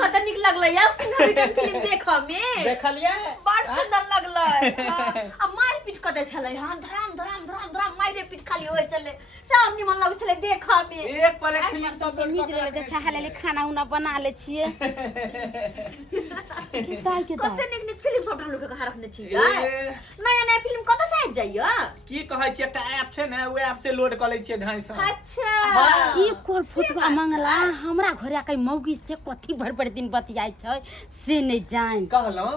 कत निक लगलै या सिंघा रिटर्न फिल्म देखऽ में देखलिए बड़ सुंदर लगलै आ मार पीट कते छलै हां धराम धराम धराम धराम मारे पीट खाली होय छलै सब निमन लगै छलै देखऽ में एक पर एक फिल्म सब से मीज ले अच्छा हाले खाना उना बना ले छिए किसाई के कते निक निक फिल्म सब डाउनलोड कऽ रखने छियै नया नया फिल्म कत से आबि जाइया की कहै छी एकटा ऐप छै ने ओ ऐप से लोड क लै छियै ढाई से अच्छा ई कोन फुटबा मंगला हमरा घरे आके मौगी से कथी भर भर दिन बतियाई छै से नै जान कहलौ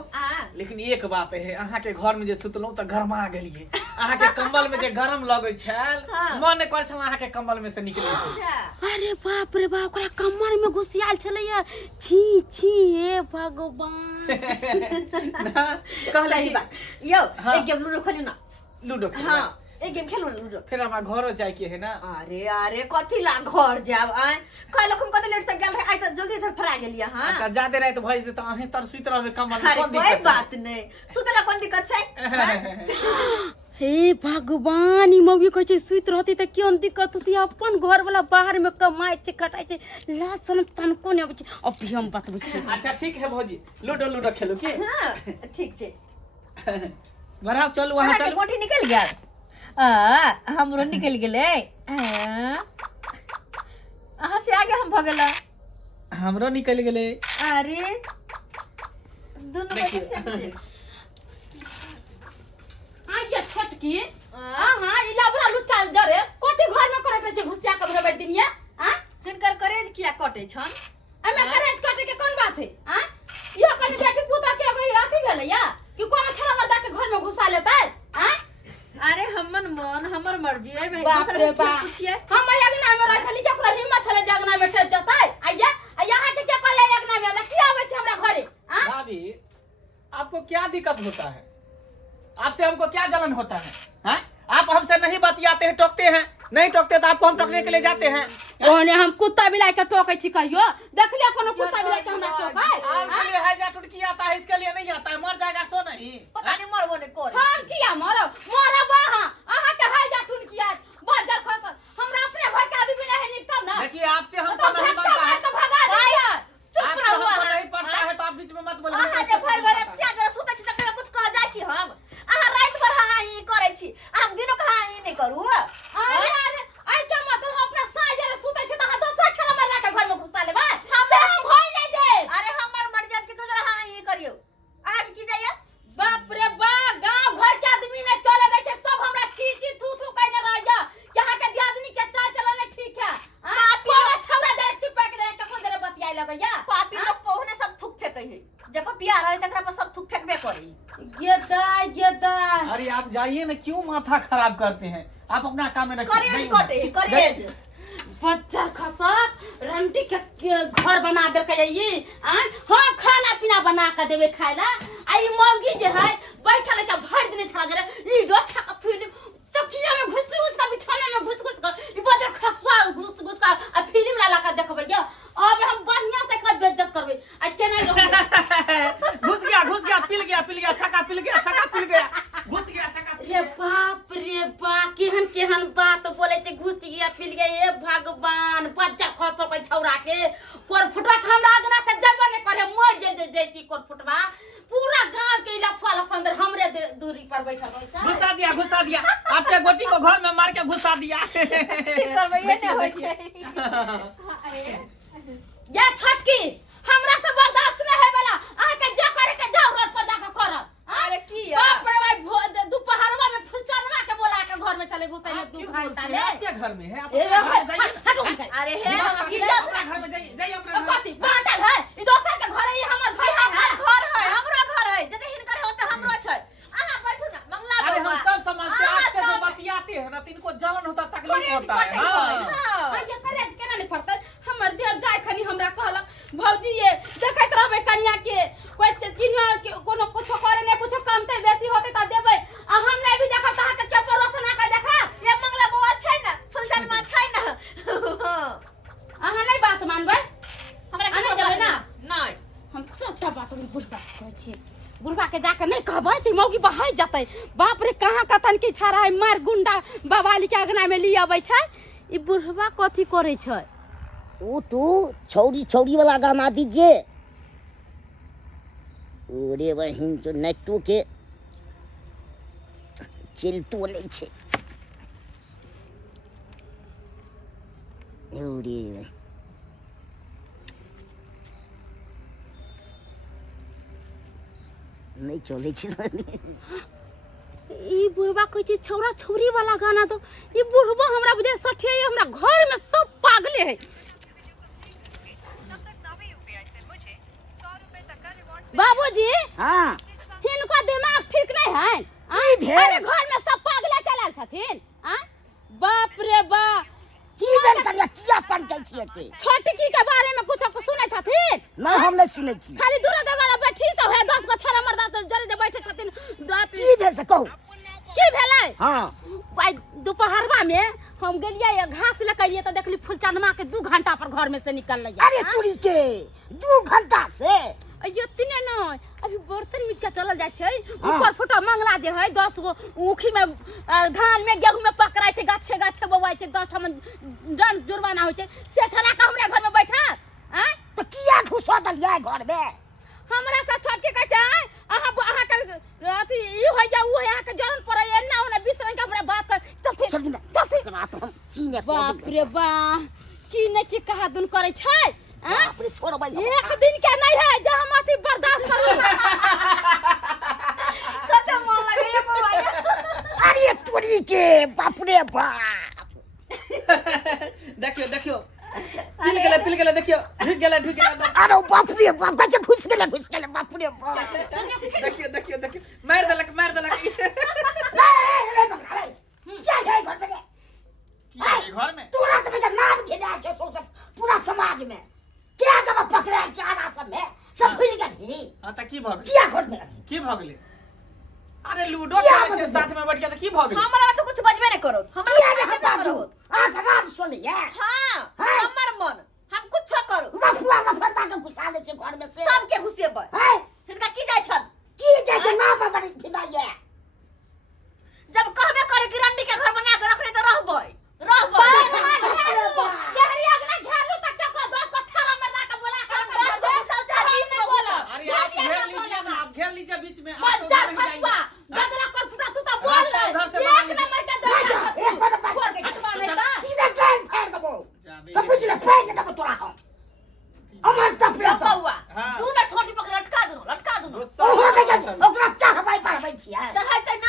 लेकिन एक बात है अहाँ के घर में जे सुतलौ त गरमा गेलिए अहाँ के कंबल में जे गरम लगै छल मन नै कर छल अहाँ के कंबल में से निकलै अरे बाप रे बाप ओकरा कमर में घुसियाल छलैया छी छी हे भगवान सही बात यो एक गेम लूडो खेलू ना लूडो हां एक गेम खेलू ना लूडो फिर हमरा घरो जाय के है ना अरे अरे कथी ला घर जाब आय कल हम कते लेट से गेल रहे आइ त जल्दी इधर फरा गेलिया हां अच्छा जादे रात भइ जेत त अहे तर सुइत रहबे कंबल में अरे कोन कोई दिक्कत बात नै सुतला कोन दिक्कत छै हे भगवान ई मौगी कहै छै सुइत रहती त कोन दिक्कत होती अपन घर वाला बाहर में कमाइ छै खटाइ छै लासन तनको नै अबै छै अभी हम बतबै छी अच्छा ठीक है भौजी लूडो लूडो खेलू की हां ठीक छै बराबर चलू वहां चलू गोटी निकल गेल हमरो निकल गेलै अहाँ से आगे हम भगेला हमरो निकल गेलै अरे दोनों बच्चे से आ ये छोटकी हां ई लाबरा लुच्चा जरे कथी घर में करत छै घुसिया के भर भर दिन ये हां हिनकर करेज किया कटे छन एमे करेज कटे के कोन बात है हां यो कनी बेटी पुता के कोई अथी भेलै या कि कोनो छरा मर्दा के घर में घुसा लेतै हां अरे हमन मन हमर मर्जी है भाई बाप रे बाप पूछिए हम यज्ञ में रह छली केकरा हिम्मत छले जगना में ठेप जतै आइया यहाँ के क्या कहले यज्ञ में की आवे छै हमरा घरे हां भाभी आपको क्या दिक्कत होता है आपसे हमको क्या जलन होता है हैं आप हमसे नहीं बतियाते हैं टोकते हैं नहीं टोकते तो आपको हम टोकने के लिए जाते हैं ओने हम कुत्ता बिलाई के टोकै छी कहियो देख लिया कोनो कुत्ता बिलाई के हमरा टोकै आपके लिए हैजा टुटकी आता है इसके लिए नहीं आता है मर जाएगा सो नहीं पता नहीं मरबो ने करे हम किया मरब अहाँ के हैजा टुनकिया बजर फसल हमरा अपने घर के आदमी नहीं निक तब ना देखिए आपसे हमको नहीं बनता है तो भगा दिया चुप आपसे रहो हमको नहीं पड़ता है तो आप बीच में मत बोलिए अहाँ जे भर भर से जरा सुतै छी त कुछ कह जाय छी हम अहाँ रात भर हां ही करै छी हम दिनो कहा ही नहीं करू अरे अरे आई क्या मतलब हम अपना साँझ रे सुतै छी त हां दोसर छरा मरला के घर में घुसा लेबै से हम भय नहीं दे अरे हमर मर्जी आप केकरो जरा हां ही करियो अहाँ की जाइया बाप रे बा गांव घर के आदमी ने चले दै छै सब हमरा छी छी थू थू कहने रहैया कि अहाँ के दियादनी के चाल चलन नहीं ठीक है पापी वाला छौरा दे चिपक दे कखनो देरे बतियाई लगैया पापी लोग पहुने सब थूक फेकै है जब पिया रहे तकरा पर सब थूक फेकबे करी गेदा अरे आप जाइए ना क्यों माथा खराब करते हैं आप अपना काम में रखिए करेज कटे करेज बच्चा खसा रंटी के घर बना दे के ये हां खाना पीना बना के देवे खाइला आई मौगी जे है बैठल है भर दिन छला जरे ई डोछा का फिल्म चकिया में घुस का बिछाने में घुस का ई बच्चा खसवा घुस का आ फिल्म ला के देखबै या अब हम बढ़िया से एकरा बेइज्जत करबै आ के नहीं रहबै घुस गया पिल गया छक्का पिल गया घुस गया छक्का रे बाप केहन केहन बात बोले छै घुस गया पिल गया हे भगवान बच्चा खसो के छौरा के कोर फुटवा हमरा आगना से जब ने करे मर जैती कोर फुटवा पूरा गांव के लफा अंदर हमरे दूरी पर बैठल होय छै घुसा दिया आपके गोटी को घर में मार के घुसा दिया करबै ये ने होय छै या छटकी हमरा से बर्दाश्त नहीं है वाला आहा के जे करे के जाओ रोड पर जाके करब अरे की बाप रे भाई दोपहरवा में फुलचनवा के बोला के घर में चले घुसै ने 2 घंटा ले आपके घर में है आप जाइए अरे हे अपना घर में जाइए अपना कथी बाटल है ई दोसर के घर है ई हमर घर है घर है हमरो घर है जते हिनकर है ओते हमरो छै अहाँ बैठू ना मंगला अरे हम बाबा सब समझते हैं आपसे जो बतियाते हैं ना तिनको जलन होता तकलीफ होता है हां ये करेज केना नहीं पड़तै हमर देर जाय खनी हमरा कहलक भौजी ये देखैत रहबै कनिया के कोई किनिया के कोनो कुछो करे ने कुछो कमते बेसी होते त देबै आ हम नहीं भी देखब त के क्या परोसना के देखा ये मंगला बाबा छै ना फुलचन में छै ना अहाँ नहीं बात मानबै हमरा आने जबै ना नहीं हम सबटा बात में बुढ़बा कहै छी बुढ़बा के जाके नहीं कहबै त मौगी बहै जतै बाप रे कहाँ कतन की छारा है मार गुंडा बवाली के अगना में ली आबै छै ई बुढ़बा कथी करे छै वो तो छौरी छौरी वाला गाना दीजिए। ओरे बहिन तो नेटो के खेल तोले छे। ओरे नहीं चले छे। ई बुढ़वा कोई चीज छौरा छौरी वाला गाना तो ई बुढ़वा हमरा बुझे सठिया हमरा घर में सब पागले है। बाबूजी हाँ इनका दिमाग ठीक नहीं है। की भेल? अरे घर में सब पागले चलल छथिन। बाप रे बा की भेल करिया किया पन गई छिए के? छोटकी के बारे में कुछ सुने छथिन? नहीं हम नहीं सुने छी। खाली दूर दरवाजा बैठी सब है 10 गो छरा मर्दा तो जरे जे बैठे छथिन दात की भेल से कहू। की भेलै? हाँ भाई दोपहरवा में हम गेलिए ये घास लेके आइए तो देखली फुलचनमा के 2 घंटा पर घर में से निकल लइए। अरे तुरी के 2 घंटा से इतने नहीं अभी बर्तन मिट के चलल जाय छै। ऊपर फुटा मंगला जे है 10 गो ऊखी में धान में गेहूं में पकड़ाय छै गाछे गाछे बवाय छै 10 ठम दंड जुर्माना होय छै से ठला के हमरे घर में बैठा तो किया घुसा दलिया घर में? हमरा से छोट के कहै छै अहाँ के अथी ई होय जा उ अहाँ के जरन पड़े एना ओना बिसरन के हमरा बात चलते चलते रात हम चीने को बाप रे बा की ने की कहा दुन करे छै। बाप रे छोड़ भाई एक दिन के नहीं है जे हम अथी बर्दाश्त करू। कते मन लगे ये बाबा। अरे तुरी के बाप रे बाप। देखियो देखियो पिल गेले देखियो ढुक गेले अरे बाप रे बाप कैसे घुस गेले बाप रे बाप। देखियो मार देलक चल है घर में की घर में तुरंत में नाम खिला छे सब पूरा समाज में क्या जगह पकड़े चारा सब में सब भूल गए। हां त की भ गेलै? क्या घर में की भ गेलै? अरे लूडो खेलै छै साथ में बैठ के त की भ गेलै? हमरा तो कुछ बजबे नहीं करो। किया हमरा नहीं बाजू आ राज सुनिए। हां हमर मन हम कुछ करो। लफुआ लफंदा के घुसा दे छै घर में से सबके घुसेबै। है इनका की जाय छन? की जैसे ना बड़ी खिलाइए। जब कहबे करे कि रंडी के घर बना के रखने त रहबै केहरी अगना घेरलू तक चक्कर 10 को छरा मर्दा के बोला अरे आप घेर लीजिए ना, आप घेर लीजिए बीच में। बच्चा खसवा गगरा कर फुटा तू तो बोल ले उधर से एक नंबर के दो एक बार फोड़ के खटवा नहीं ता सीधा टाइम फाड़ दबो सब कुछ ले फेंक दबो तोरा को अमर तप ले तो बउआ तू ना ठोठी पकड़ लटका दू ओहो बेटा ओकरा चाहबै पड़बै छियै। चढ़ाइते ना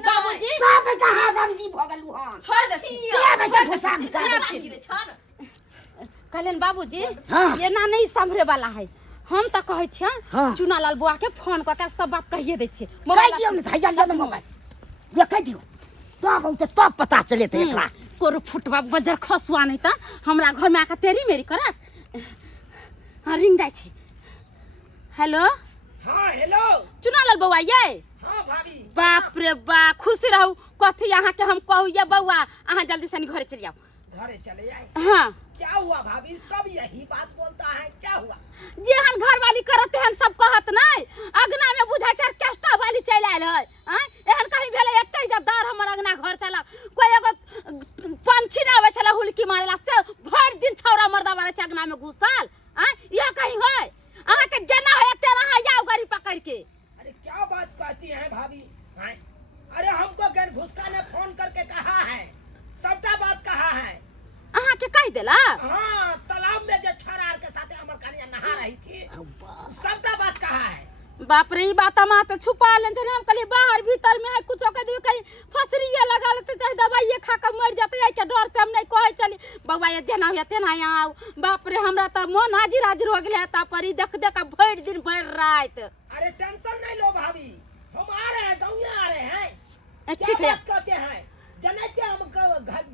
बाबूजी सब कहा रंडी भगलू हां छोड़ दे ये बेटा घुसा कहलन बाबूजी हाँ। ये ना नहीं संभरे वाला है। हम त कहै छियै हाँ। चुनालाल बुआ के फोन क के सब बात कहिए दै छी। कह दियो न थैया ले मोबाइल ये कह दियो तो पता चले थे एकरा कोर फुटबा बजर खसुआ नहीं त हमरा घर में आके तेरी मेरी करत। हां रिंग जाय छी। हेलो हां हेलो चुनालाल बुआ ये हां भाभी बाप रे बा खुश रहू कथी अहाँ के हम कहू ये बउआ अहाँ जल्दी से घरे चली आओ। घरे चले जाए। हां क्या हुआ भाभी सब यही बात बोलता है क्या हुआ? जे हम घर वाली करत हन सब कहत नहीं अगना में बुझा चार केस्टा वाली चल आयल है। एहन कहीं भेले एते इज्जतदार हमर अगना घर चला कोई एगो पंछी ना आवे छला हुलकी मारेला से भर दिन छौरा मर्दा वाले अगना में घुसल। यह कहीं है अहाँ के जना है तेरा है या गाड़ी पकड़ के। अरे क्या बात कहती हैं भाभी? अरे हमको गैर घुसका ने फोन करके कहा है सबटा बात कहा है। अहाँ के कह देला? हाँ तालाब में जो छरार के साथ अमर कन्या नहा रही थी सबटा बात कहा है। बाप रे ई बात हमार से छुपा लेन छे हम कहली बाहर भीतर में है कुछ के कहीं फसरिए लगा लेते चाहे दवाई खा के मर जाते है के डर से हम नहीं कहे चली बउआ ये जेना होया तेना आओ। बाप रे हमरा त मन हाजिर हो गेले ता पर ई देख देख भर दिन भर रात। अरे टेंशन नहीं लो भाभी हम आ रहे हैं गाँव आ रहे हैं। ठीक है कहते हैं जनैते हमको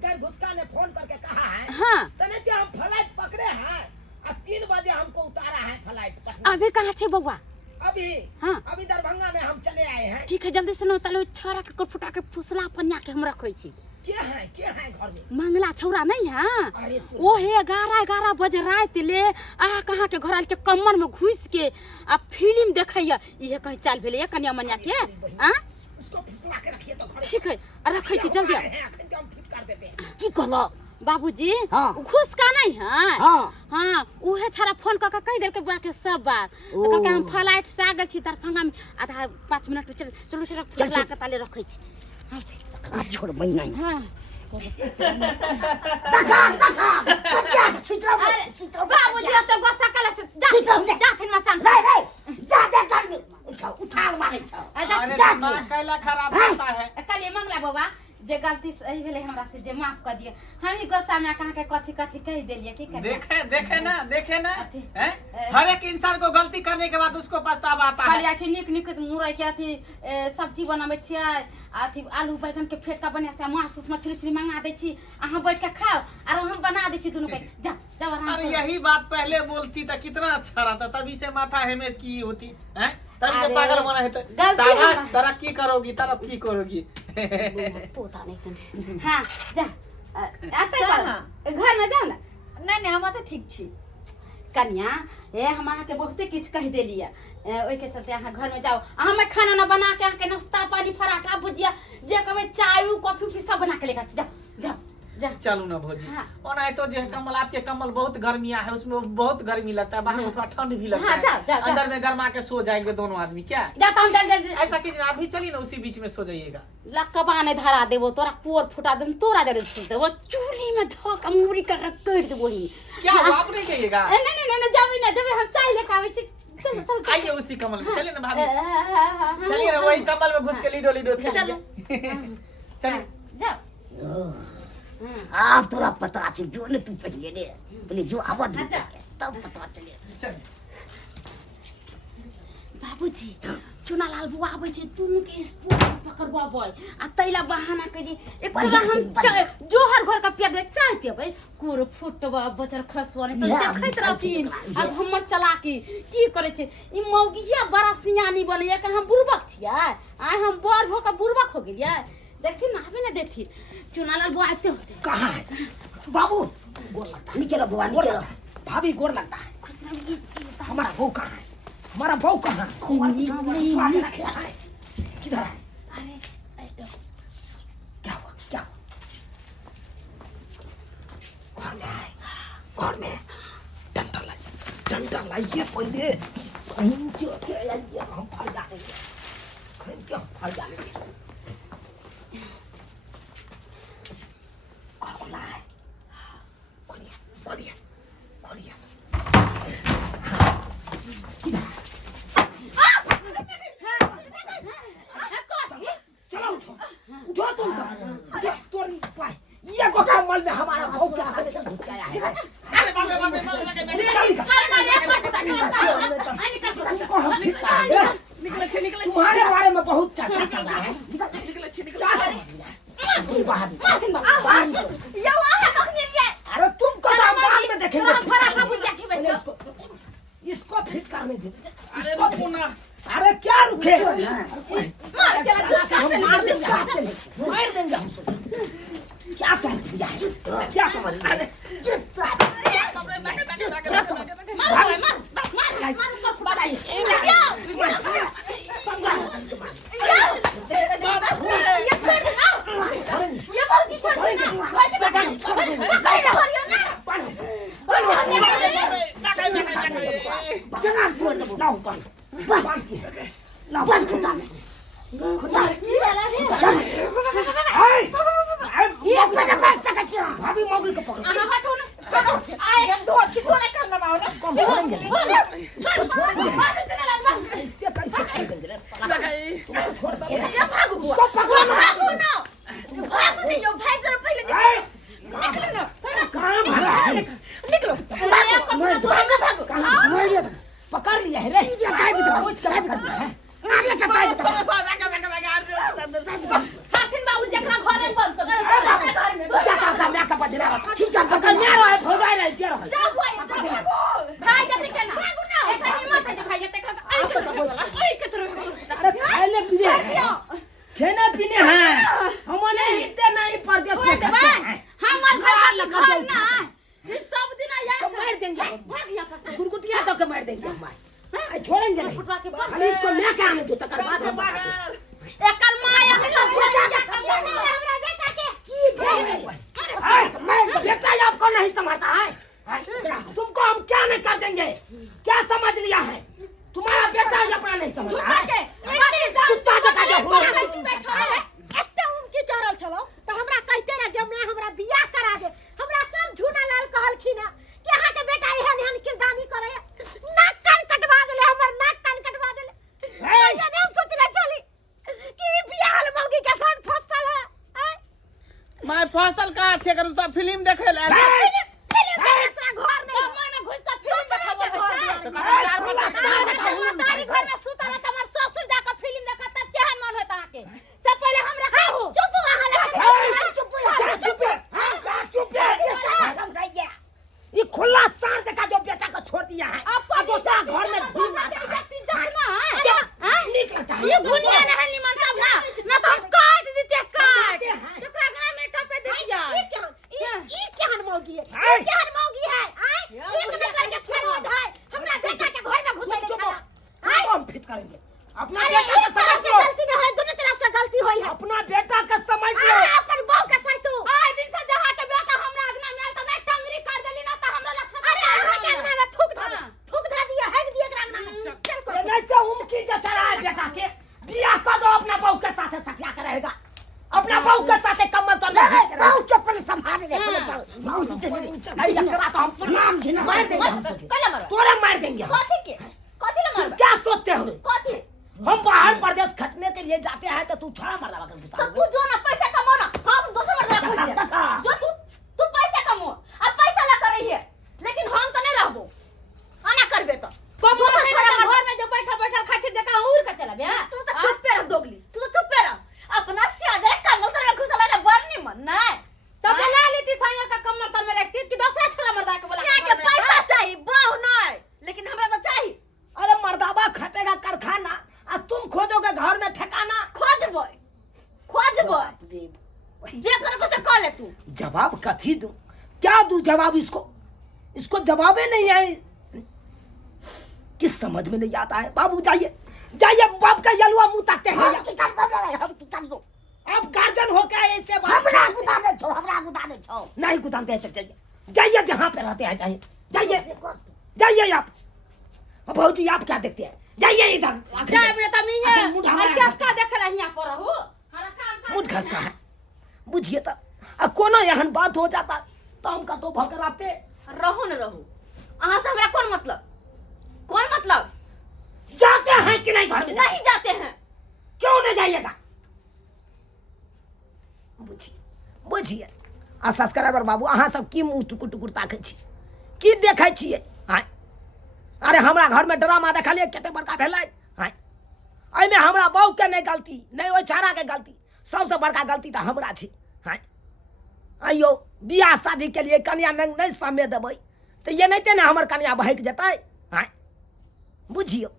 गैर घुसका ने फोन करके कहा है। हाँ जनैते हम फ्लाइट पकड़े हैं और 3 बजे हमको उतारा है फ्लाइट। अभी कहाँ छे बउआ? अभी हाँ अभी दरभंगा में हम चले आए हैं। ठीक है जल्दी से न तलो छरा के फुटा के फुसला पनिया के हम रखै छी। क्या है घर में? मंगला छौरा नहीं है अरे वो है 11 बजे रात ले आ कहाँ के घर के कमर में घुस के आ फिल्म देखैया ये कहीं चाल भेले कन्या मनिया के। उसको फुसला के रखिए तो घर। ठीक है रखै छी जल्दी हम फिट कर देते हैं। की कहलो बाबूजी हाँ। घूस का नहीं है हाँ हाँ उहे छाड़ा फोन कऽ के कह देल के बा के सब बात तो कहलकै हम फ्लाइट से आ गेल छी दरभंगा में आधा 5 मिनट में चलो चलो ला के ताले रखै छी आ छोड़ बहिना हाँ बाबूजी तो गुस्सा कले छ जा थिन मचान जा दे कर उठाड़ मारे छ अरे दिमाग कैला खराब होता है। कलिए मंगला बाबा जे गलती सही भेले हमरा से जे माफ कर दिए हम ही गुस्सा में कहा के कथी कथी कह देलिए की कर देखे ना हैं? हर एक इंसान को गलती करने के बाद उसको पछतावा आता है। कहलिया छी निक निक मुरई के अथी सब्जी बनाबै छियै अथी आलू बैगन के फेट का बनिया से मांस उस मछली मंगा दै छी अहाँ बैठ के खाओ और हम बना दै छी दोनों के जा जा आराम अरे यही बात पहले बोलती तो कितना अच्छा रहता, तभी से माथा हेमेज की होती हैं, तभी से पागल बना है। शाबाश, तरक्की करोगी पोता नहीं तने हां जा आते घर में जाओ ना नहीं हम तो ठीक छी कन्या ए हम अहाँ के बहुते किछ कह देलिए ओइ के चलते अहाँ घर में जाओ अहाँ मैं खाना ना बना के अहाँ के नाश्ता पानी पराठा भुजिया जे कहबे चाय कॉफी सब बना के लेकर जाओ जाओ जा चलो ना भौजी। हाँ। और नहीं तो जो है कमल, आपके कमल बहुत गर्मियां है, उसमें बहुत गर्मी लगता है, बाहर में थोड़ा ठंड भी लगता हाँ, है। जाओ। अंदर में गर्मा के सो जाएंगे दोनों आदमी। क्या जाता हूं जल्दी ऐसा कीजिए, आप भी चलिए ना, उसी बीच में सो जाइएगा। लकबा ने धरा देबो तोरा कोर फुटा देम तोरा जरे छूट देबो चूल्ही में धक मूरी कर कर देबो ही क्या आप नहीं जाइएगा? नहीं जब हम चाय लेके आवे छी चलो चलो आइए उसी कमल में, चलिए ना भाभी, चलिए ना वही कमल में घुस के लीडो चलो चलिए जाओ आप थोड़ा पता चल जो ले तू पहले जो आवाज तब पता चले। बाबूजी चुनालाल बुआ आबै छै दुनु के स्पोर्ट पकड़बाबै आ तैला बहाना करी एक पूरा हम जोहर घर का पिया दे चाय पियबै कोर फुटबा बचर खसवा ने त देखैत रहथिन। अब हमर चलाकी की करे छै ई मौगिया बड़ा सियानी बने के हम बुरबक छियै आइ हम बड़ भ के बुरबक हो गेलियै देखथिन ना आबे ना देखथिन चुनालाल बुआ आते होते कहां है बाबू? गोर लगता है, निकलो बुआ निकलो। भाभी गोर लगता है। खुश रहिए हमारा बहू कहां है? हमारा बहू कहां है? किधर है? अरे क्या हुआ क्या हुआ? घर में है, घर में डंडा लाइए पहले, कहीं क्यों हम फल डालेंगे, कहीं क्यों फल डालेंगे। खुला है, खोलिए चलो उठो तुम तोड़ी पाए ये को कमल में हमारा बहू के हाथ से घुस गया है। अरे बाप रे, निकले तुम्हारे बारे में बहुत चर्चा चल रहा है। अरे तुमको तो हम बाद में देखेंगे। इसको फिट करने दे। अरे क्या रुके? मार देंगे हम सब। क्या समझ लिया है? क्या समझ लिया है? भाभी मौगी को पकड़ो। ऐसे कैसे छोड़ देंगे रे साला? इसको पकड़ो ना। कहाँ भरा है? कहाँ मार दिया? पकड़ लिया है रे। सीधे गाय की तरह रोज कर दिया है। आगे का गाय की तरह। हाथिन बाबू जकरा घरे बंद कर क्या का मैं का बदला? ठीक है पकड़ ले रहा है, भगा रहा है, जा रहा है। भाई जते के ना एक हिम्मत है जे भाई जते के ओए कतरो अरे खाने पीने पीने हैं हमने इतने नहीं पर दे हमर घर ना ये सब दिन आया मार देंगे भाग यहां पर से गुरगुटिया तो के मार देंगे हम छोड़ेंगे नहीं। फुटवा के बाद खाली इसको लेके आने दो तकर बाद हम एकर माया के साथ हमरा बेटा के की बेटा आपको नहीं संभालता है? तुमको हम क्या नहीं कर देंगे? क्या समझ लिया है? तुम्हारा बेटा ही अपना नहीं समझता है? कुत्ता जका जो हुआ एते उनकी चढ़ल छलो तो हमरा कहते रह जे मैं हमरा बियाह करा दे। हमरा सब झूना लाल कहलखिन कि अहाँ के बेटा एहन एहन किरदानी करे, नाक कान कटवा देले, हमर नाक कान कटवा देले। ये हम सोचले चली कि बियाह मौगी के साथ फसल है। मैं फसल कहाँ छे करू तो फिल्म देखे ले फिल्म तेरा घर में कमर में घुस के फिल्म देखाबो तो है कहता चार बच्चा तारी घर में सुतल त हमर ससुर जाके फिल्म देखत तब केहन मन होता आके से पहले हमरा कहू चुप अहाँ लग ये खुला शांत का जो बेटा को छोड़ दिया है अब दूसरा घर में ढूंढ मारता है। व्यक्ति जतना है नीक लगता है। ये दुनिया नहीं निमन सब ना ना तो हम काट देते काट टुकड़ा गना में टपे देतिया ई केहन मौगी है? ई केहन मौगी है? एक नंबर के छेड़ है। हमरा बेटा के घर में घुसे ले छला। हम फिट करेंगे अपना अरे बेटा एक को तरफ समझ से लो। गलती न है, दोनों तरफ से गलती होई है। अपना बेटा का समझ लो। अपन बहू के साथ तू आज दिन से जहां के बेटा हमरा अगना में त नहीं टंगरी कर देली ना त हमरा लक्षण अरे अहाँ के अंगना में थूक धर दिया, हैक दिया एकरा अंगना में। चल को ये नहीं तो उनकी जो चला है बेटा के बियाह कर दो अपना बहू के साथ सटिया कर रहेगा। अपना बहू के साथ कमल तो नहीं बहू के अपन संभाल ले हाँ। बहू जी नहीं लगा तो हम नाम झिना मार देंगे हम सोचे। कले मारो तोरा मार देंगे हम। कथी के कथी ले मारबे? क्या सोचते हो? कथी? हम बाहर प्रदेश खटने के लिए जाते हैं तो तू छोड़ा मर लगा तो कर तू जो ना पैसा कमाओ ना, हम दोसर मर्द खोज ले। जो तू पैसा कमाओ अब पैसा ला कर रही है, लेकिन हम तो नहीं रहबो। आना करबे तो कमर में घर में जो बैठल बैठल खाची देखा उड़ के चला बे तू तो चुप पे रह दोगली, तू तो चुप पे रह। अपना सियादे कमल तर में घुसला ना बरनी मन ना तो बुला लेती साया का कमर तर में रखती कि दूसरा छोला मर्दा के बोला सिया के पैसा चाहिए बहु नहीं, लेकिन हमरा तो चाहिए। अरे मर्दाबा खटेगा कारखाना और तुम खोजोगे घर में ठिकाना। खोजबे जे करे को से कह ले तू। जवाब कथी दूं? क्या दूं जवाब इसको? इसको जवाबे नहीं है। किस समझ में नहीं आता है। बाबू जाइए जाइए, बाप का यलुआ मुंह ताकते हैं। अब गार्जियन हो क्या ऐसे हमरा गुदाने छो नहीं गुदानते हैं तो जाइए जाइए जहाँ पे रहते हैं जाइए जाइए जाइए आप। भौजी आप क्या देखते हैं? जाइए इधर। जाए मेरे तमी है मुंह और हमारा केस्टा देख रही यहां पर हो हमारा काम मुझ घस का है बुझिए तो अब कोनो यहन बात हो जाता तो हम का तो भकराते। रहो न रहो, अहाँ से हमरा कौन मतलब? जाते हैं कि नहीं घर में? नहीं जाते हैं। क्यों नहीं जाइएगा? बुझिए आ सब्सक्राइबर बाबू अहाँ सब की मुंह टुकुर टुकुर ताकै छी, की देखै छियै? हाँ अरे हमरा घर में ड्रामा देखलिए कते बड़का भेलै। हाँ एहिमे हमरा बहू के नहीं गलती, नहीं ओहि छाड़ा के गलती, सबसे बड़का गलती तो हमरा छी। हाँ अयो बियाह शादी के लिए कन्या नहीं समय देबै तो ये नहीं ना हमर कन्या बहक जेतै। हाँ बुझियो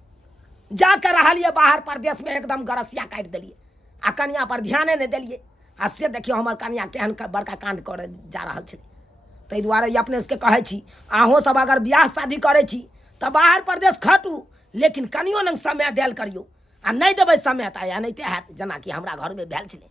जाकर रहलिए बाहर प्रदेश में एकदम गरसिया काट दिलिए आ कन्या पर ध्याने नहीं दिलिए। आ से देखियो हमर कन्या केहन बड़का कांड करे जा रहल छै। ताहि दुआरे अपने से कहै छी अहों सब अगर बियाह शादी करै छी तो बाहर प्रदेश खटू, लेकिन कनियो लग समय देल करियो। आ नहीं देबै समय तऽ एनाहिते हैत जेना कि हमरा घर में भेल छलै।